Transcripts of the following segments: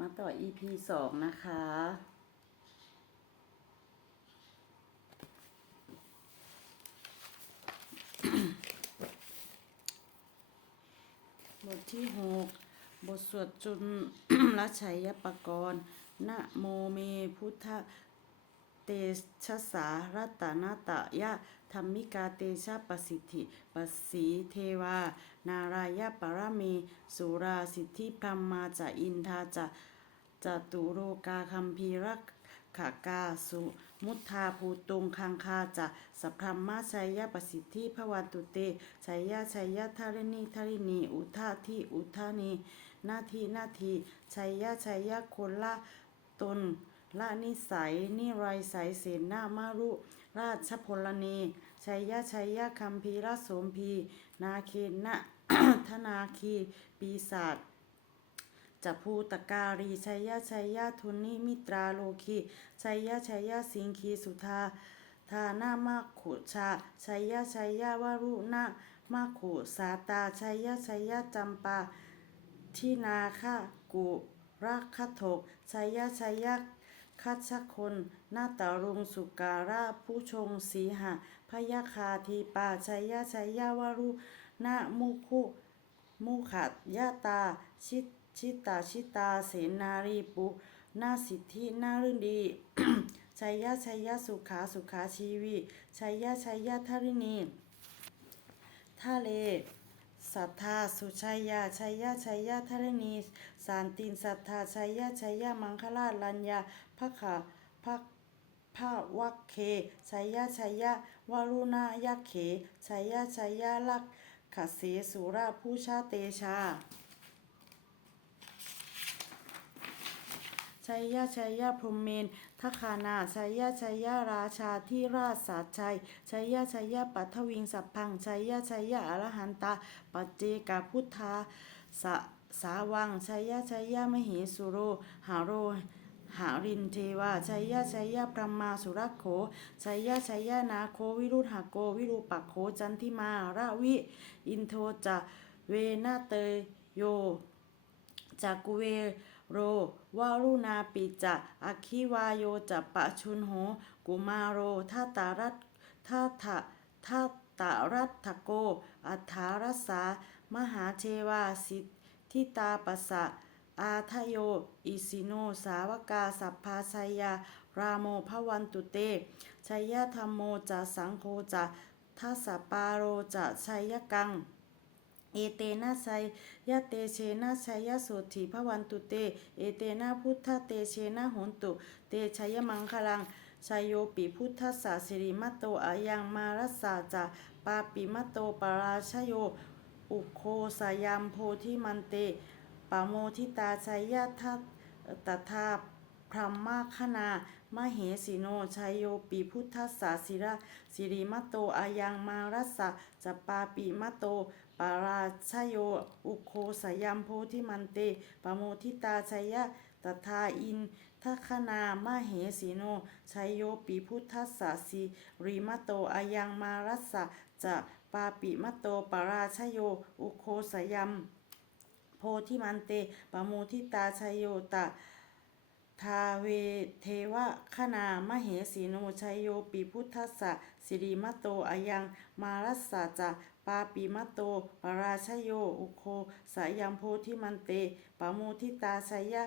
มาต่อ EP สองนะคะ บทที่หกบทสวดจุลรัชัยปกรณ์นะโมเมพุทธเตชะสารัตนาตะยะ ธรรมิกาเตชะปสิทธิปสีเทวา นารายปรเม สุราสิทธิพรหมาจะอินทาจะจตุโรกาคัมภีรักขากาสุ มุทธาภูตุงคังคาจะสัพพมมาชัยยะประสิทธิภวันตุเตชัยยะชัยยะทาริณีทาริณีอุทาทิอุทานีนาทีนาทีชัยยะชัยยะคนละตนละนิสัยนิไรสัยเสนามารุ ราชพลนีชัยยะชัยยะคัมภีรโสมพี นาเคนนะธนาคีปีศาจจัภูตการีชัยยะชัยยะทุนิมิตราโลคีชัยยะชัยยะสิงคีสุธาทานามาขุชาชัยยะชัยยะวารุณามาขุสาตาชัยยะชัยยะจำปาที่นาคะกุรักขถกชัยยะชัยยะ คัชคนนาตารุงสุการะผู้ชงสีหะพยาคาทีปาชัยยะชัยยะวารุณามุคุมุขัดยะตา ชิชิตาชิตา เสนารีปุนาสิทธินารุดีชัยยะชัยยะสุขาสุขาชีวีชัยยะชัยยะทารินีทะเล สัทธาสุชัยยาชัยยาชัยยะทารินีสานตินสัทธาชัยยาชัยยามังคลาลัญญาพระขาพระพระวักเคชัยยะชัยยะวารุณายะเขชัยยะชัยยะลักขเสสุราผู้ชาเตชา ชัยยะชัยยะพรมเมนทคานาชัยยะชัยยะราชาที่ราชสาชัยชัยยะชัยยะปัทวิงสัพพังชัยยะชัยยะอรหันตาปัจเจกพุทธาสะสาวังชัยยะชัยยะมเหสุโรหาโรหารินเทวาชัยยะชัยยะพระมาสุรโขชัยยะชัยยะนาโควิรุธหโกวิรูปักโขจันทิมาราวิ อินโทจะเวนาเตยโยจากกุเว โรวารุณาปิจะอคิวายโยจะปะชุนโหกุมาโรทัตตารัตทัตถะทัตตารัตถโก อัฏฐารัสามหาเทวาสิทธิตาปสสะอาทโย อิสิโน สาวกา สัพพาชัยยา ราโมภวันตุเต ชัยยะธรรมโมจะสังโฆจะทัสปาโรจะชัยยกัง เอเตนะชัยะเตเชนะชัยยะโสถิภวันตุเต เอเตนะพุทธเตเชนะโหนตุ เตชัยมังคลังชัยโยปิพุทธสสะสิริมัตโตอายังมารัสสาจะปาปิมัตโตปราชโย อุโคสยามโพธิมันเตปโมทิตาชัยยะทัตตถาพรหมาคณามเหสีโนชัยโยปิพุทธสสะสิระสิริมัตโตอายังมารัสสะจะปาปิมัตโต ปาราชโย อุโคสยามโพธิมันเตปโมทิตาชัยยะตถาอินทัคณามาเหสีโนชัยโยปิพุทธสสะสิริมโตอายังมารัสสะจะปาปิมโตปาราชโย อุโคสยามโพธิมันเตปโมทิตาชัยโยตะทาเวเทวะขนามเหสีโนชัยโยปิพุทธสสะสิริมโตอายังมารัสสะจะป ปาปิมัตโต ปราชโย อุโค สายัมโพธิมันเตปะโมทิตาชยะ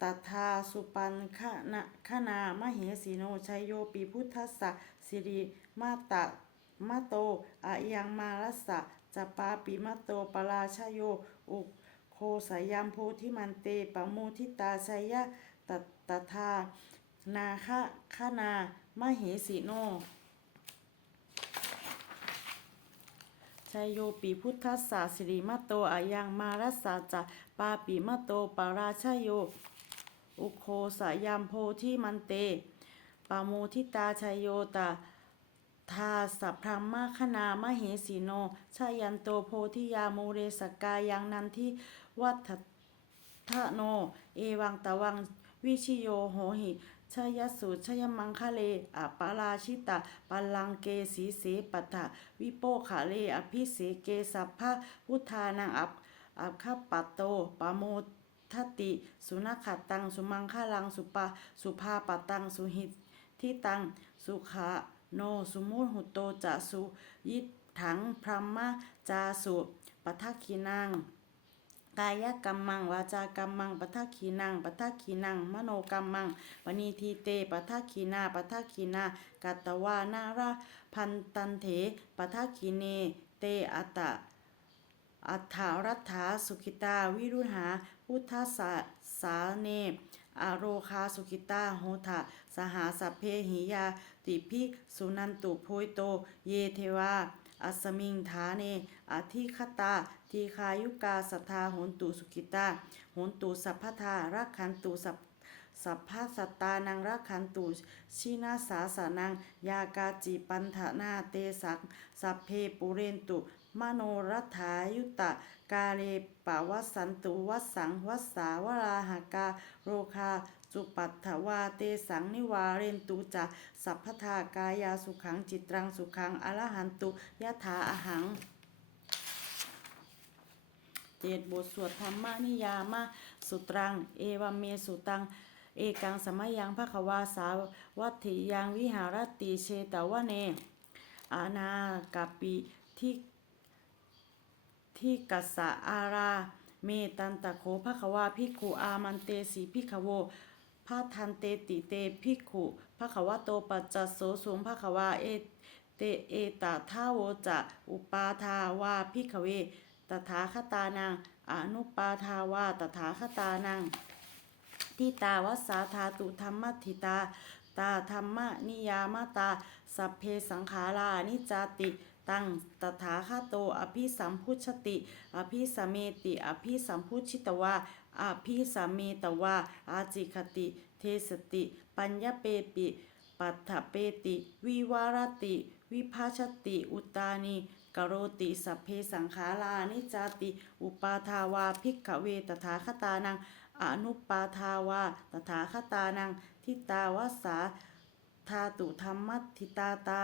ตถาสุปันขณะขนามเหสีโนชัยโยปิพุทธสสะสิริมาตะมะโตอายังมารัสสะจะปาปิมัตโตปราชโย อุโคสายามโพธิมันเตปะโมทิตาชยยะตตถานาคะขนามเหสีโน ชัยโยปิพุทธัสสะสิริมัตโตอายังมารัสสะจะปาปิมัตโตปาราชโย อุโคสยามโพธิมันเตปาโมทิตาชัยโยตาทาสัพพรหมคณามเหสีโน ชายันโตโพธิยาโมเรสกายังนันทิวัฏทะโน เอวังตะวังวิชิโยโหหิ ชยสุชยมังคะเลอปาราชิตาปัลลังเกสีเสปัฏฐะวิโปขาเลอภิเสเกสัพพะพุทธานังอัปอัปคปัตโตปโมทติ สุนัขตัง สุมังคลัง สุปาสุภาปตัง สุหิตทิตัง สุขาโน สุมุหุโตจะสุยิถังพรหมจาสุปัทคินัง กายกรรมังวาจากรรมังปัทขีนังปัทขีนังมโนกรรมังวณีทีเตปัทขีนาปัทขีนากัตวานาราพันตันเถปัทขีเนเตอัตตะอัฏฐารัฐาสุขิตาวิรุหาพุทธสาสาเนอโรคาสุขิตาโหทะสหาสัพเพหิยา ติภิกสุนันตุโพยโต เยเทวาอัสมิงฐาเนอธิคตา ทีคายุกาสัทธาโหนตุสุขิตาโหนตุสัพพทารักขันตุสัพสัพพสัตตานังรักขันตุชินาสาสานัง ยากาจิปันธนาเตสังสัพเพปุเรนตุ มโนรัฐายุตะ กาเลปะวัสสันตุวัสสังวัสสาวราหากาโรคาจุปัตถวาเตสังนิวาเรนตุจะสัพพทากายาสุขังจิตรังสุขังอรหันตุยะถาอหัง เจดบทสวดธรรมนิยามะสุตรัง เอวเมสุตัง เอกังสมัยยังภควาสาวัตถิยังวิหารติเชตวะเน อานากาปิที่ที่กัสสะอารา เมตันตะโคภควาภิกุอามันเตสีภิกขโวพาทันเตติเตภิกขุภควโตปัจจสโสสุงภควาเอเตเอตาทาโวจะอุปาทาวาภิกเว ถาคตานังอนุปาทาวาตถาคตานังทิตาวัสสาธาตุธรรมทิตา ตาธรรมนิยามตา สัพเพสังขารานิจติตังตถาคโต อภิสัมพุชติ อภิสเมติ อภิสัมพุชิตวาอภิสเมตวาอาจิคติ เทสติ ปัญญเปปิ ปัฏฐเปติ วิวารติ วิภาชติ อุตานี กโรติสัพเพสังขารานิจติ อุปาทาวาภิกขเวตถาคตานังอนุปาทาวาตถาคตานัง ทิตาวัสาธาตุธรรมัตถิตาตา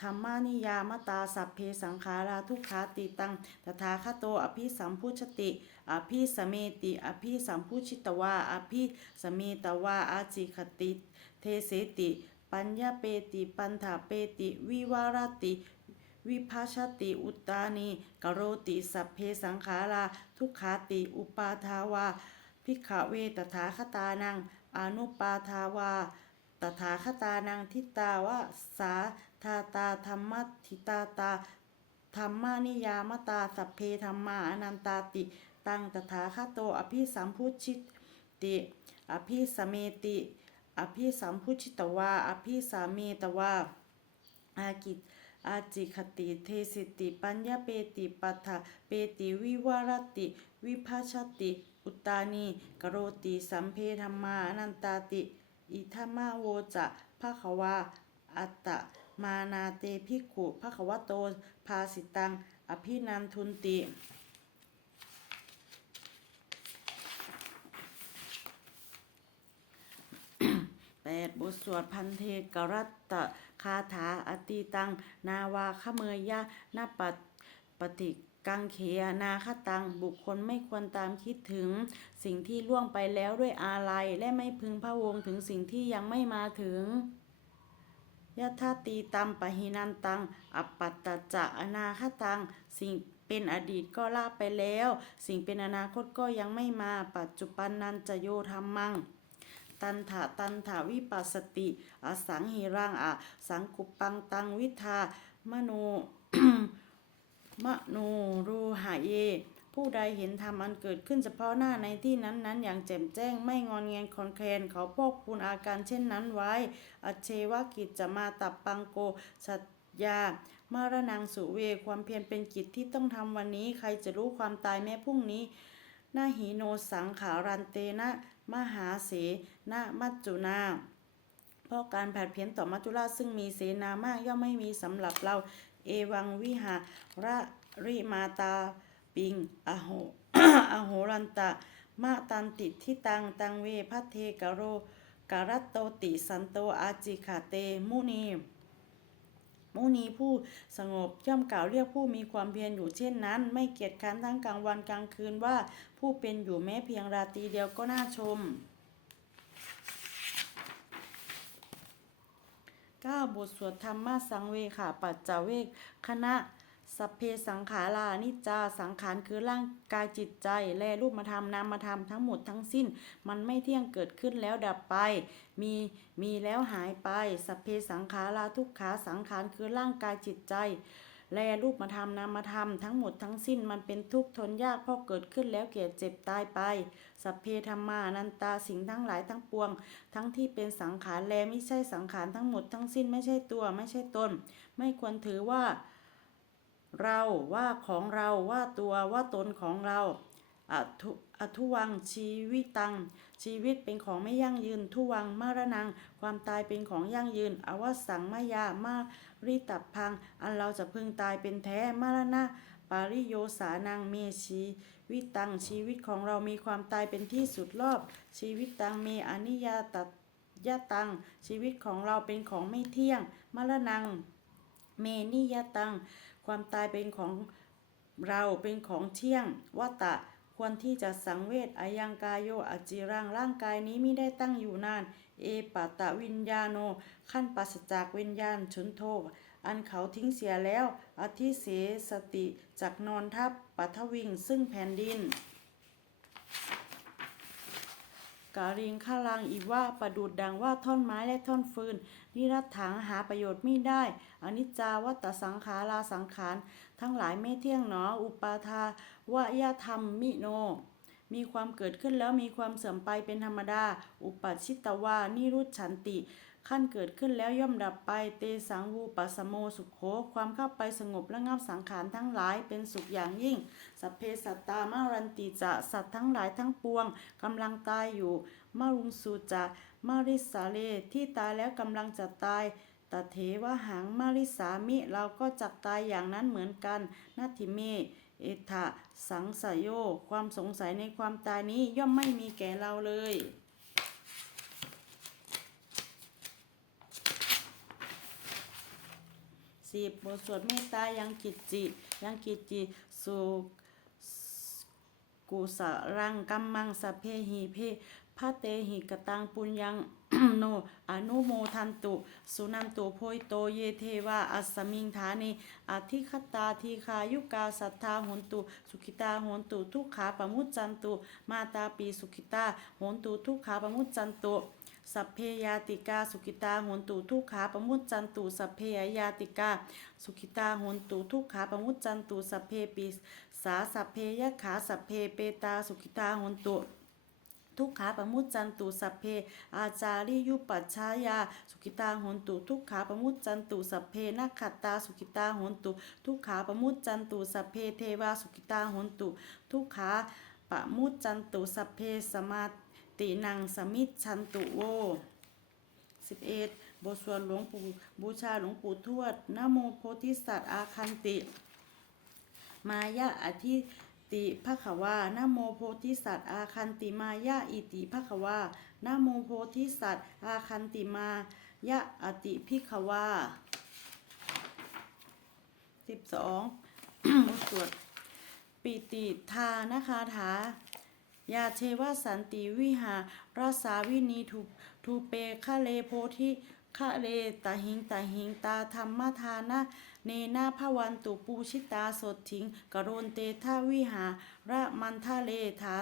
ธรรมานิยามตาสัพเพสังขาราทุกขาติตังตถาคโตอภิสัมพุชติ อภิสเมติ อภิสัมพุชิตวาอภิสเมตวาอาจิคติ เทเสติ ปัญญาเปติ ปันถาเปติ วิวารติ วิภาชติอุตตานีกโรติสัพเพสังขารา ทุกขาติอุปาทาวาภิกเวตถาคตานัง อนุปาทาวา ตถาคตานังทิตาวะสาทาตาธรรมทิตาตาธรรมานิยามตาสัพเพธรรมาอนันตาติ ตังตถาคโตอภิสัมพุชิติ อภิสเมติ อภิสัมพุชิตวา อภิสาเมตวาอากิ อาจิคติเทสิติ ปัญญาเปติปัฏฐเปติวิวารติ วิภาชติ อุตานีกโรติสัมเพธรรมานันตาติ อิทัมาโวจะภะควาอัตตะมานาเตภิกขุภะควโต ภาสิตัง อภินันทุนติ แป ดบทสวดพันเทกรัตตะคาถาอติตัง นาวาขเมยยะนาปัตปฏิกังเขยนาคตังบุคคลไม่ควรตามคิดถึง สิ่งที่ล่วงไปแล้วด้วยอาลัย และไม่พึงพะวงถึงสิ่งที่ยังไม่มาถึงยะทาตีตัมปะหินันตัง อปัตตจะอนาคตัง สิ่งเป็นอดีตก็ลาไปแล้ว สิ่งเป็นอนาคตก็ยังไม่มา ปัจจุบันนันจะโยธรรมัง ตันถาตันถาวิปัสสติอสังหิรังอะสังกุปังตังวิทามโนมโนรูหะเย ผู้ใดเห็นธรรมอันเกิดขึ้นเฉพาะหน้าในที่นั้นๆ อย่างแจ่มแจ้งไม่งอนแงนคอนแคลนเขาพอกพูนอาการเช่นนั้นไว้ อเชวกิจจะมาตับปังโกสัจยามารนังสุเวความเพียรเป็นกิจที่ต้องทำวันนี้ ใครจะรู้ความตายแม้พรุ่งนี้ นาหีโนสังขารันเตนะมหาเสนามัจจุนาเพราะการแผดเพี้ยนต่อมัจจุราชซึ่งมีเสนามากย่อมไม่มีสำหรับเรา เอวังวิหาระริมาตาปิงอโหอโหรันตะ มาตันติทิตังตังเวพัทเทกโรการัตโตติสันโตอาจิขาเตมุนีมุนีผู้สงบย่อมกล่าวเรียกผู้มีความเพียรอยู่เช่นนั้น ไม่เกียจคร้านทั้งกลางวันกลางคืนว่า ผู้เป็นอยู่แม้เพียงราตรีเดียวก็น่าชม 9. บทสวดธรรมะสังเวขาปัจจเวกคณะสัพเพสังขารานิจจาสังขารคือร่างกายจิตใจ และรูปธรรมนามธรรมทั้งหมดทั้งสิ้น มันไม่เที่ยงเกิดขึ้นแล้วดับไป มีมีแล้วหายไป สัพเพสังขาราทุกขาสังขารคือร่างกายจิตใจ แลรูปธรรมนามธรรมทั้งหมดทั้งสิ้นมันเป็นทุกข์ทนยากเพราะเกิดขึ้นแล้วแก่เจ็บตายไป สัพเพธรรมานันตาสิ่งทั้งหลายทั้งปวง ทั้งที่เป็นสังขารแลไม่ใช่สังขารทั้งหมดทั้งสิ้นไม่ใช่ตัวไม่ใช่ตน ไม่ควรถือว่า เราว่าของเราว่าตัวว่าตนของเราอทุอทุวังชีวิตัง ชีวิตเป็นของไม่ยั่งยืน ทุวังมารนัง ความตายเป็นของยั่งยืน อวสังมายามา ริตับพัง อันเราจะพึงตายเป็นแท้มารณะปาริโยสานังเมชีวิตังชีวิตของเรามีความตายเป็นที่สุดรอบ ชีวิตตังเมอนิยาตยะตัง ชีวิตของเราเป็นของไม่เที่ยง มรณัง เมนิยะตัง ความตายเป็นของเราเป็นของเที่ยงวัตตะ ควรที่จะสังเวชอายังกายโยอจิรังร่างกายนี้ไม่ได้ตั้งอยู่นาน เอปัตะวิญญาโน ขั้นปัสจากวิญญาณชุนโทอันเขาทิ้งเสียแล้วอธิเสสติจากนอนทับปัทวิงซึ่งแผ่นดิน กาลิงข้าลังอีกว่าประดุดดังว่าท่อนไม้และท่อนฟืน นิรัตถังหาประโยชน์ไม่ได้ อนิจจาวัตสังขาราสังขาร ทั้งหลายไม่เที่ยงหนอ อุปาทาวายธรรมมิโน มีความเกิดขึ้นแล้วมีความเสื่อมไปเป็นธรรมดา อุปัชิตวานิรุชฉันติ ขั้นเกิดขึ้นแล้วย่อมดับไป เตสังวูปัสโมสุขโข ความเข้าไปสงบระงับสังขารทั้งหลายเป็นสุขอย่างยิ่ง สัพเพสัตตามารันติจะสัตว์ทั้งหลายทั้งปวงกำลังตายอยู่มารุงสูจะมาริสาเลที่ตายแล้วกำลังจะตายตเถวหังมาริสามิเราก็จักตายอย่างนั้นเหมือนกันนาทิเมเอถะสังสยโย ความสงสัยในความตายนี้ย่อมไม่มีแก่เราเลย สิบบทสวดเมตตายังกิจจิ ยังกิจจิสุกุสะรังกัมมังสพเพหิเพพระเตหิกตังปุญญังโนอนุโมทันตุ สุนันตุโพยโตเยเทวาอัสมิงฐานีอธิคตาทีคายุกาสัทธาหนตุ สุขิตาหนตุ ทุกขาปมุจจันตุ มาตาปีสุขิตาหนตุ ทุกขาปมุจจันตุ สัพเพยาติกาสุขิตาโหนตุทุกขาปมุจจันตุสัพเพยาติกาสุขิตาโหนตุทุกขาปมุจจันตุสัพเพปิสาสัพเพยขาสัพเพเปตาสุขิตาโหนตุทุกขาปมุจจันตุสัพเพ อาจาริยุปัชชายา สุขิตาหนตุ ทุกขาปมุจจันตุสัพเพนักขัตตาสุขิตาหนตุ ทุกขาปมุจจันตุสัพเพเทวาสุขิตาหนตุ ทุกขาปมุจจันตุสัพเพสมา ตินังสมิจฉันตุโว11บเอ็ดบทสวดหลวงปู่บูชาหลวงปู่ทวดนโมโพธิสัตว์อาคันติ มายะอธิติภะควานโมโพธิสัตว์อาคันติมายะอิติภะควานโมโพธิสัตว์อาคันติมายะอติพิคะวา12บทสวดปิติทานะคาถา ยาเทวสันติวิหาราสาวินีทุทูเปคะเลโพธิคะเลตาหิงตาหิงตาธรรมทานะเนนาภวันตุปูชิตาสดถิงกโรนเตทาวิหาระมันทะเลถา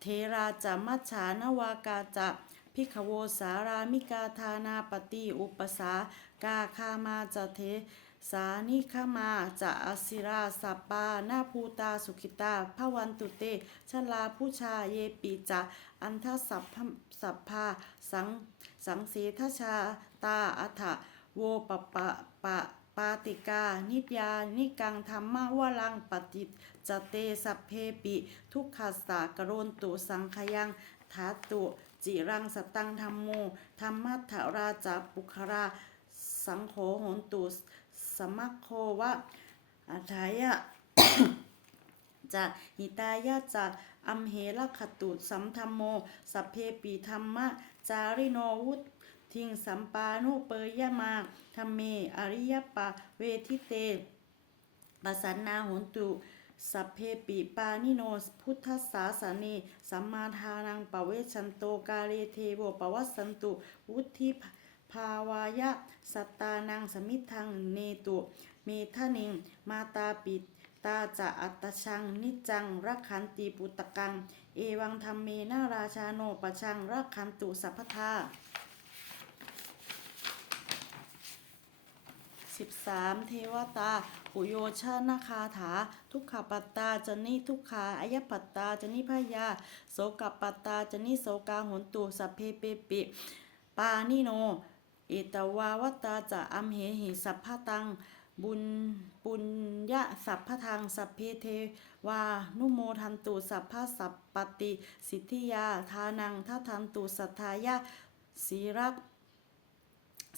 เทราจามัจฉานวากาจะพิขโวสารามิกาธานาปฏิอุปสากาคามาจะเท สานิคมาจะอสิราสัปปานาภูตาสุขิตาภวันตุเตชลาผู้ชาเยปิจะอันทสัพสัพพาสังสังเสทชาตาอัฐโวปปะปะปาติกา นิยา นิกังธรรมวลังปฏิจเตสัพเพปิ ทุกขัสสะกโรนตุสังขยังทาตุ จิรังสตังธรรมโมธรรมัทธราจาปุครา สังโฆหนตุ สมัคโควะอัฏฐายะจะหิตายะจะอัมเหระขตุสัมธรรมโมสัพเพปีธรรมะ จาริโนวุตทิงสัมปานุเปยยมาธรรมเม อริยปะเวทิเตปสันนาหนตุสัพเพปิปานิโนพุทธศาสเนสัมมาทานังปเวชันโตกาเลเทโวปวัสสันตุวุธิภา วายะ สัตตานังสมิทังเนตุเมทะนิง มาตาปิดตาจะอัตชังนิจังรักขันติปุตตะกัง เอวังธรรมเมนาราชาโนปชังรักขันตุสัพพทา13 เทวตา ปุโยชานาคาถา ทุกขปัตตาจนิทุกขาอายปัตตาจนิพยา โสกปัตตาจนิโสกาหนตุสัพเพเปปิ ปานิโน อตวาวตาจะอัมเหหิสัพพตัง บุญปุญญะสัพพทังสัพเพเทวานุโมทันตุสัพพสัพปติ สิทธิยาทานังทัทันตุสัทธายะสีรัก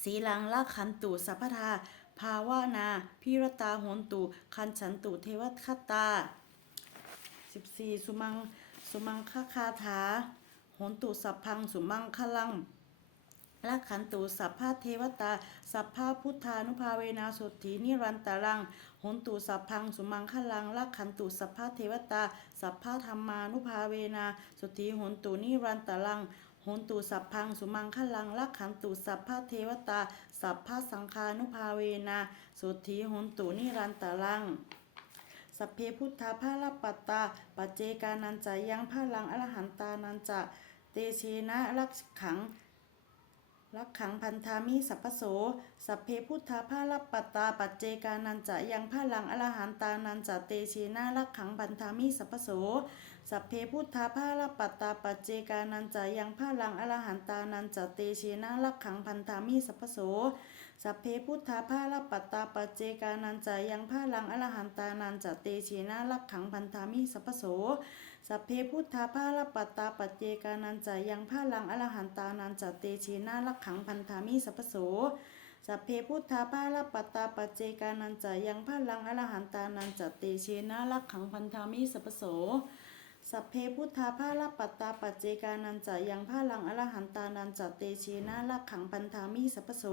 สีลังลักขันตุสัพพทาภาวนาพิรตาโหนตุคันฉันตุเทวคตา 14 สุมัง สุมังคคาถาโหนตุสัพพัง สุมังคลัง ลักขันตุสัพพะเทวตา สัพพะพุทธานุภาเวนาสุทธินิรันตรังโหนตุสัพพังสุมังคลังลักขันตุสัพพะเทวตา สัพพะธรรมานุภาเวนา สุทธิโหนตุนิรันตรังโหนตุสัพพังสุมังคลังลักขันตุสัพพะเทวตา สัพพะสังฆานุภาเวนะสุทธิโหนตุนิรันตรังสัพเพพุทธาภาลปัตตาปัจเจกานันจะยังพาลังอรหันตานันจะเตเชนะรักขัง รักขังพันธามิสัพพโส สัพเพพุทธาภาลปัตตาปัจเจกานันจะยังพาลังอรหันตานันจะเตเชนะรักขังพันธามิสัพพโส สัพเพพุทธาภาลปัตตาปัจเจกานันจะยังพาลังอรหันตานันจะเตเชนะรักขังพันธามิสัพพโส สัพเพพุทธาภาลปัตตาปัจเจกานันจะยังพาลังอรหันตานันจะเตเชนะรักขังพันธามิสัพพโส สัพเพพุทธาภาลปัตตาปัจเจกานันจะยังพาลังอรหันตานันจเตเชนะรักขังพันธามิสัพโสสัพเพพุทธาภาลปัตตาปัจเจกานันจะยังพาลังอรหันตานันจเตเชนะรักขังพันธามิสัพโสสัพเพพุทธาภาลปัตตาปัจเจกานันจะยังพาลังอรหันตานันจเตเชนะรักขังพันธามิสัพโส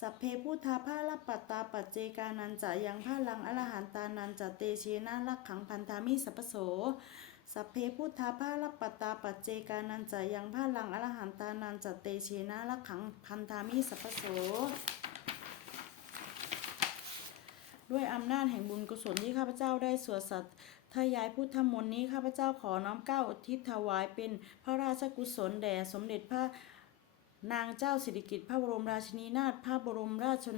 สัพเพพุทธาภาลปัตตาปัจเจกานันจะยังพาลังอรหันตานันจเตเชนะรักขังพันธามิสัพพโส สัพเพพุทธาภาลปตตาปัจเจกานันจะยังพาลังอรหันตานันจะเตเชนะละขังพันธามิสัพโส ด้วยอำนาจแห่งบุญกุศลที่ข้าพเจ้าได้สวดสัตถ้ยายพุทธมนต์นี้ข้าพเจ้าขอน้อมเก้าอุทิศถวายเป็นพระราชกุศลแด่สมเด็จพระ นางเจ้าสิริกิติ์พระบรมราชินีนาถพระบรมราชช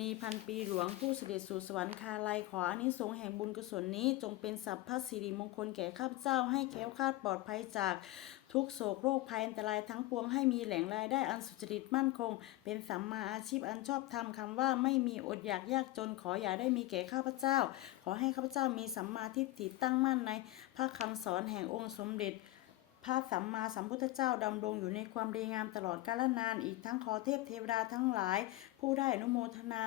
นีพันปีหลวงผู้เสด็จสู่สวรรคาลัยขออานิสงส์แห่งบุญกุศลนี้ จงเป็นสัพพสิริมงคลแก่ข้าพเจ้าให้แค้วคาดปลอดภัยจากทุกโศกโรคภัยอันตรายทั้งปวงให้มีแหล่งรายได้อันสุจริตมั่นคง เป็นสัมมาอาชีพอันชอบธรรมคำว่าไม่มีอดอยากยากจนขออย่าได้มีแก่ข้าพเจ้า ขอให้ข้าพเจ้ามีสัมมาทิฏฐิตั้งมั่นในพระคำสอนแห่งองค์สมเด็จ ระสัมมาสัมพุทธเจ้าดำรงอยู่ในความดีงามตลอดกาลนาน อีกทั้งขอเทพเทวดาทั้งหลาย ผู้ได้อนุโมทนา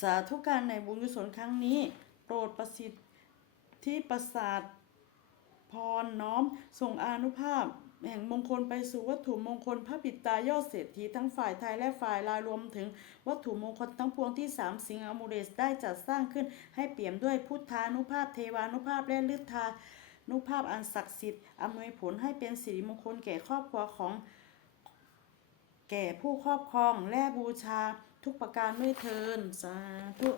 สาธุการในบุญกุศลครั้งนี้ โปรดประสิทธิ์ที่ประสาทพรน้อมส่งอานุภาพ แห่งมงคลไปสู่วัตถุมงคลพระปิดตายอดเศรษฐีทั้งฝ่ายไทยและฝ่ายลาวรวมถึงวัตถุมงคลทั้งปวงที่สามสิงห์อมูเรสได้จัดสร้างขึ้นให้เปี่ยมด้วยพุทธานุภาพเทวานุภาพและฤทธา นุภาพอันศักดิ์สิทธิ์อำนวยผลให้เป็นสิริมงคลแก่ครอบครัวของ แก่ผู้ครอบครองและบูชาทุกประการด้วยเทินสาธุ